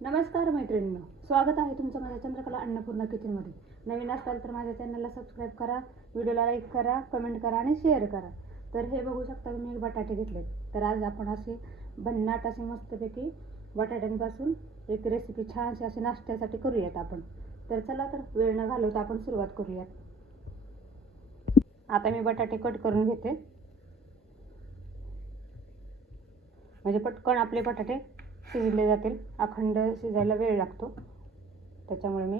नमस्कार मैत्रिणींनो. स्वागत आहे तुमचं माझ्या चंद्रकला अन्नपूर्णा किचनमध्ये. नवीन असाल तर माझ्या चॅनलला सबस्क्राईब करा व्हिडिओला लाईक करा कमेंट करा आणि शेअर करा. तर हे बघू शकता मी एक बटाटे घेतले तर आज आपण असे भन्नाट असे मस्तपैकी बटाट्यांपासून एक रेसिपी छानशी अशी नाश्त्यासाठी करूयात आपण. तर चला तर वेळ न घालवता आपण सुरुवात करूयात. आता मी बटाटे कट करून घेते. म्हणजे पटकन आपले बटाटे शिजले जातील. अखंड शिजायला वेळ लागतो. त्याच्यामुळे मी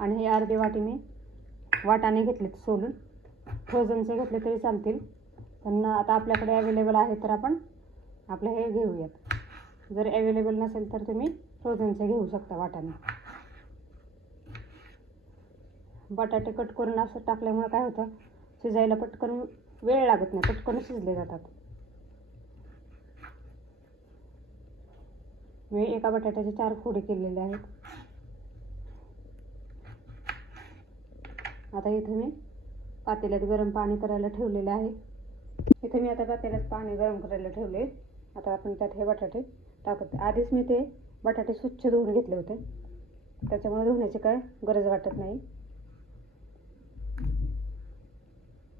आणि हे अर्धे वाटी मी वाटाणे घेतलेत सोलून. फ्रोझनचे घेतले तरी चालतील. पण आता आपल्याकडे अवेलेबल आहे तर आपण आपलं हे घेऊयात. जर अवेलेबल नसेल तर तुम्ही फ्रोझनचे घेऊ शकता वाटाणे. बटाटे कट करून असं टाकल्यामुळे काय होतं? शिजायला पटकन वेळ लागत नाही पटकन शिजले जातात. मी एका बटाट्याचे चार फोडे केलेले आहेत. आता इथे मी पातेल्यात गरम पाणी करायला ठेवलेलं आहे. इथे मी आता पातेल्यात पाणी गरम करायला ठेवले. आता आपण त्यात हे बटाटे टाकत आधीच मी ते बटाटे स्वच्छ धुवून घेतले होते. त्याच्यामुळे धुण्याची काय गरज वाटत नाही.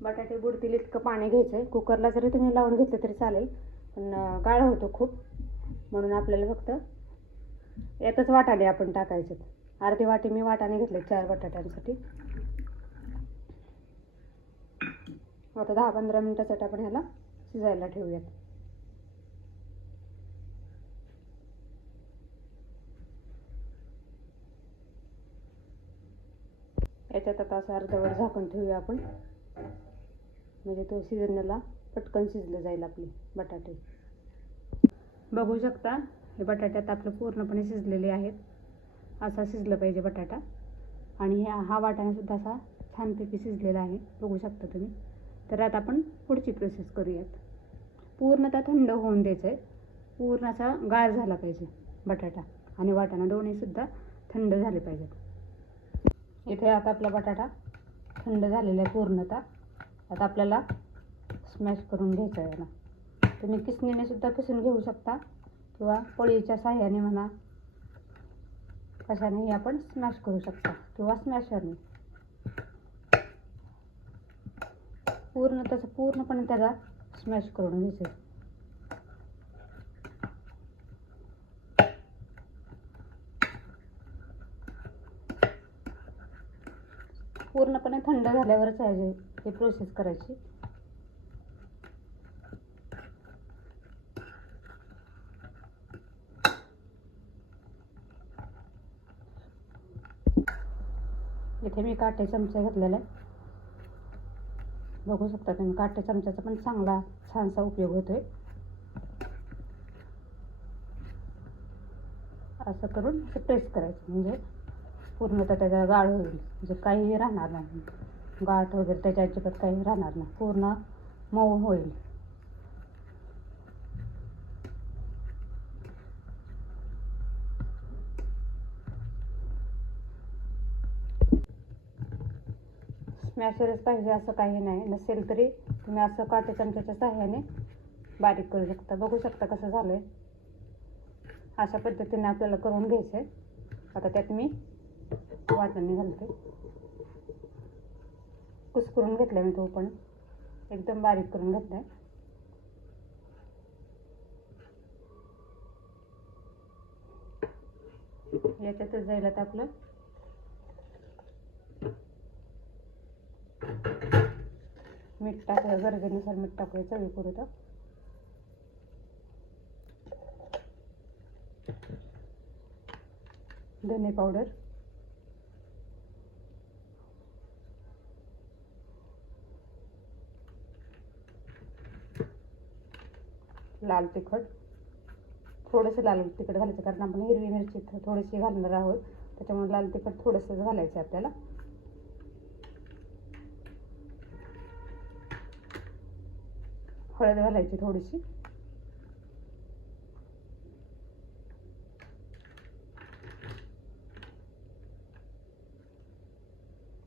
बटाटे बुडतील इतकं पाणी घ्यायचं आहे कुकरला जरी तुम्ही लावून घेतलं तरी चालेल पण गाळा होतो खूप. म्हणून आपल्याला फक्त यातच वाटाणे आपण टाकायचे अर्धी वाटी मी वाटाणे घेतले चार बटाट्यांसाठी. आता दहा पंधरा मिनटासाठी आपण ह्याला शिजायला ठेवूयात. याच्यात आता असं अर्धवट झाकून ठेवूया आपण. म्हणजे तो शिजण्याला पटकन शिजलं जाईल आपले बटाटे. बघू शकता हे बटाट्यात आपलं पूर्णपणे शिजलेले आहेत. असा शिजलं पाहिजे बटाटा. आणि ह्या हा वाटाणासुद्धा असा छानपैकी शिजलेला आहे. बघू शकता तुम्ही. तर आता आपण पुढची प्रोसेस करूयात. पूर्णतः थंड होऊन द्यायचं आहे पूर्ण असा गार झाला पाहिजे बटाटा. आणि वाटाणा दोन्हीसुद्धा थंड झाले पाहिजेत. इथे आता आपला बटाटा थंड झालेला आहे पूर्णतः. आता आपल्याला स्मॅश करून घ्यायचं आहे ना. तुम्ही किसणीने सुद्धा किसून घेऊ शकता किंवा पोळीच्या साह्याने म्हणा कशानेही आपण स्मॅश करू शकता किंवा स्मॅशरने पूर्ण तसं पूर्णपणे त्याला स्मॅश करून घ्यायचं पूर्णपणे थंड झाल्यावरच आहे हे प्रोसेस करायची. इथे मी काटे चमचा घेतलेला आहे बघू शकता तुम्ही काटे चमच्याचा पण चांगला छानसा उपयोग होतोय. असं करून प्रेस करायचं म्हणजे पूर्णतः त्याचा गाळ होईल. म्हणजे काही राहणार नाही. गाठ वगैरे त्याच्या अजिबात काही राहणार नाही. पूर्ण मऊ होईल. स्मॅशरच पाहिजे असं काही नाही. नसेल तरी तुम्ही असं काटे चमच्याच्या साह्याने बारीक करू शकता. बघू शकता कसं झालं आहे अशा पद्धतीने आपल्याला करून घ्यायचं आहे आता त्यात मी वाटणी घालते कुस्करून घेतला मी तो पण एकदम बारीक करून घेतलाय. याच्यातच जाईल आता आपलं मीठ टाकायचं गरजेनुसार मीठ टाकूया चवीपुरतं. धने पावडर. लाल तिखट. थोडंसं लाल तिखट घालायचं कारण आपण हिरवी मिरची थोडीशी घालणार आहोत. त्याच्यामुळे लाल तिखट थोडंसं घालायचं आपल्याला. हळद घालायची थोडीशी.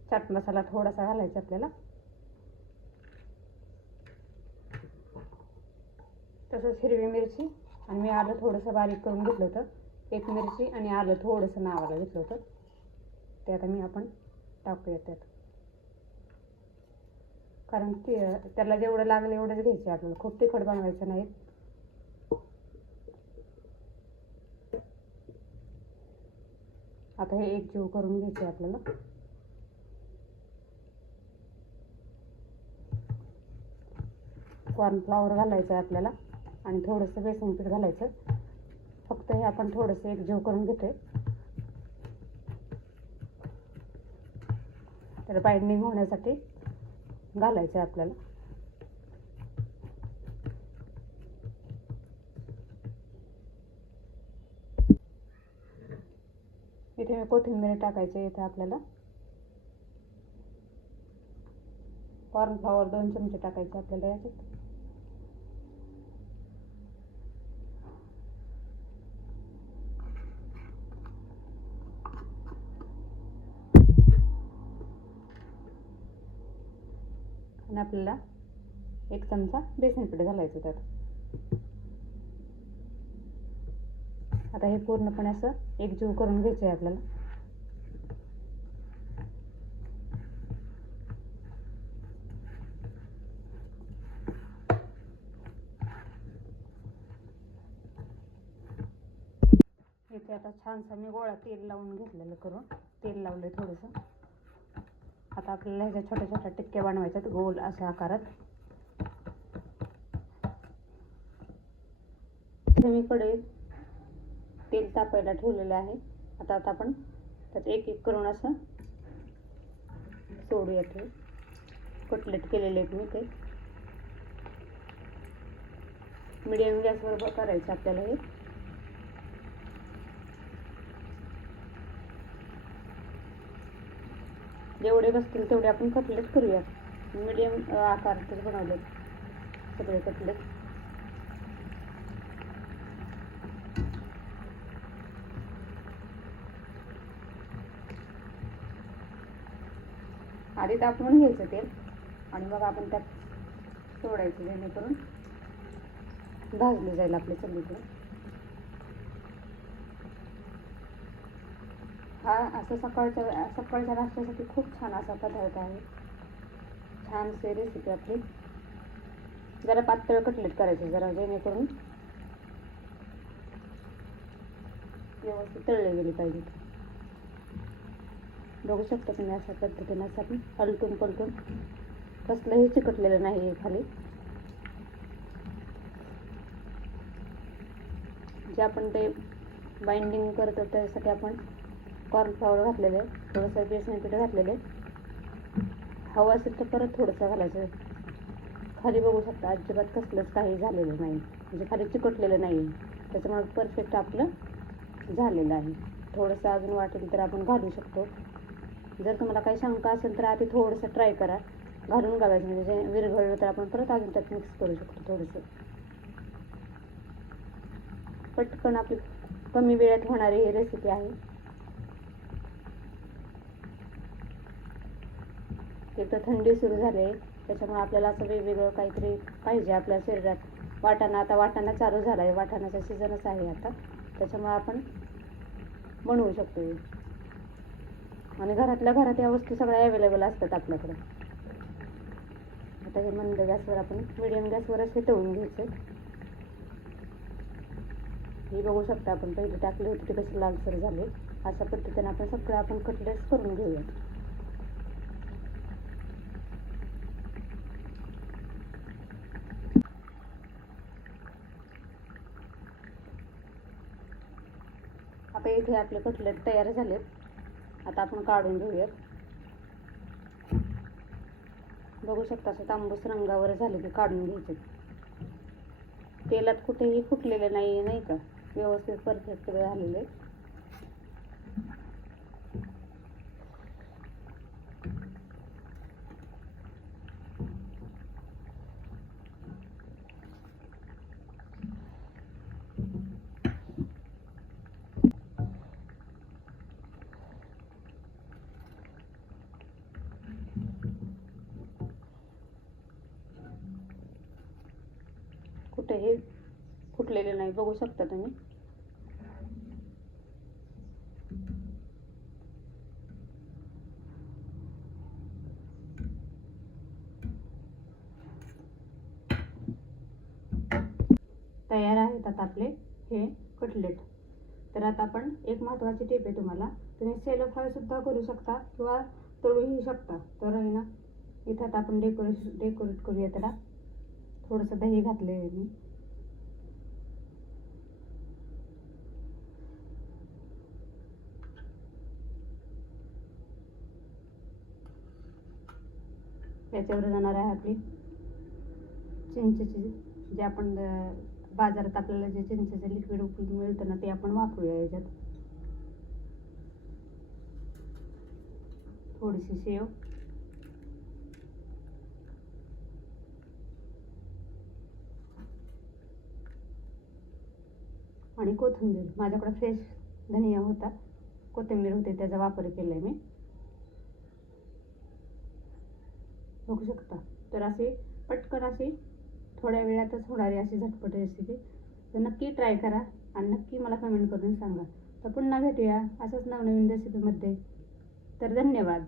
चाट मसाला थोडासा घालायचा आपल्याला. तसंच हिरवी मिरची आणि मी आलं थोडंसं बारीक करून घेतलं होतं. एक मिरची आणि आलं थोडंसं नावाला घेतलं होतं. ते आता मी आपण टाकूया त्यात. कारण ते त्याला जेवढं लागलं एवढंच घ्यायचं आपल्याला. खूप तिखट बनवायचं नाही. आता हे एक जीव करून घ्यायचे आपल्याला. कॉर्नफ्लॉवर घालायचं आहे आपल्याला. आणि थोडंसं बेसन पीठ घालायचं. फक्त हे आपण थोडंसं एक जीव करून घेतो तर बाइंडिंग होण्यासाठी घालायचं आहे आपल्याला. इथे मी कोथिंबीर टाकायचे इथे आपल्याला. कॉर्नफ्लॉवर दोन चमचे टाकायचे आपल्याला याच्यात आणि आपल्याला एक चमचा बेसन पीठ घालायचं त्यात. आता हे पूर्णपणे असं एकजीव करून घ्यायचं आहे आपल्याला. इथे आता छानसा मी गोळा तेल लावून घेतलेलं करून तेल लावलं थोडंसं. आता आपल्याला ह्याच्या छोट्या छोट्या टिक्क्या बनवायच्यात गोल अशा आकारात. इथे तेल तापायला ठेवलेलं आहे. आता आता आपण त्यात एक एक करून असं सोडूया ते. कटलेट केलेले आहेत मी ते. मिडियम गॅसवर करायचं आपल्याला हे. जेवढे बसतील तेवढे आपण कटलेट करूयात. मिडियम आकारातच बनवले सगळे कटलेट. आधी तापवून घ्यायचं तेल आणि मग आपण त्यात सोडायचं जेणेकरून भाजले जाईल आपले सगळीकडे. हा असं सकाळच्या सकाळच्या नाश्त्यासाठी खूप छान असा पदार्थ आहे. छानसे रेसिपी आपली. जरा पातळ कटलेट करायचे जरा जेणेकरून व्यवस्थित तळले गेले पाहिजेत बघू शकता तुम्ही अशा पद्धतीने असं आपण पलटून पलटून कसलंही चिकटलेलं नाही आहे खाली. जे आपण ते बाइंडिंग करतो त्यासाठी आपण कॉर्नफ्लॉवर आहे. थोडंसं बेसन पीठ आहे. हवं असेल तर परत थोडंसं घालायचं खाली बघू शकता अजिबात कसलंच काही झालेलं नाही. म्हणजे खाली चिकटलेलं नाही. त्याच्यामुळे परफेक्ट आपलं झालेलं आहे. थोडंसं अजून वाटेल तर आपण घालू शकतो. जर तुम्हाला काही शंका असेल तर आधी थोडंसं ट्राय करा. घालून घालायचं म्हणजे जे विरघळलं तर आपण परत अजून त्यात मिक्स करू शकतो थोडंसं. पटकन आपली कमी वेळात होणारी ही रेसिपी आहे. एक तर थंडी सुरू झाली. आहे त्याच्यामुळे आपल्याला असं वेगवेगळं काहीतरी पाहिजे आपल्या शरीरात. वाटाणा आता वाटाणा चालू झाला आहे वाटाण्याचा सीझनच आहे आता. त्याच्यामुळे आपण बनवू शकतो आणि घरातल्या घरात या वस्तू सगळ्या अवेलेबल असतात आपल्याकडे. आता हे मंद गॅसवर आपण मिडियम गॅसवरच हे तळून घ्यायचं ही बघू शकता आपण. पहिले टाकले होते ते कसे लालसर झाले. अशा पद्धतीने आपण सगळं आपण कटलेट्स करून घेऊया आता इथे आपले कटलेट तयार झालेत. आता आपण काढून घेऊयात. बघू शकता असं तांबूस रंगावर झाले की काढून घ्यायचे. तेलात कुठेही फुटलेले नाही नाही का? व्यवस्थित परफेक्ट झालेले कुठेही फुटलेले नाही. बघू शकता तुम्ही. तयार आहेत आता आपले हे कटलेट. तर आता आपण एक महत्त्वाची टीप आहे तुम्हाला. तुम्ही सेलो फ्रायसुद्धा करू शकता किंवा तळूही शकता. तर आहे ना? इथं आता आपण डेकोरेशन डेकोरेट करूया त्याला. थोडंसं दही घातलं आहे मी. त्याच्यावर जाणार आहे आपली चिंचेची जे आपण बाजारात आपल्याला जे चिंचेचं लिक्विड उपयोग मिळतं ना ते आपण वापरूया याच्यात. थोडीशी शेव. आणि कोथिंबीर. माझ्याकडे फ्रेश धनिया होता. कोथिंबीर होते त्याचा वापर केला आहे मी. बघू शकता. तर असे पटकन अशी थोड्या वेळातच होणारी अशी झटपट रेसिपी तर नक्की ट्राय करा आणि नक्की मला कमेंट करून सांगा. तर पुन्हा भेटूया असंच नवनवीन रेसिपीमध्ये तर धन्यवाद.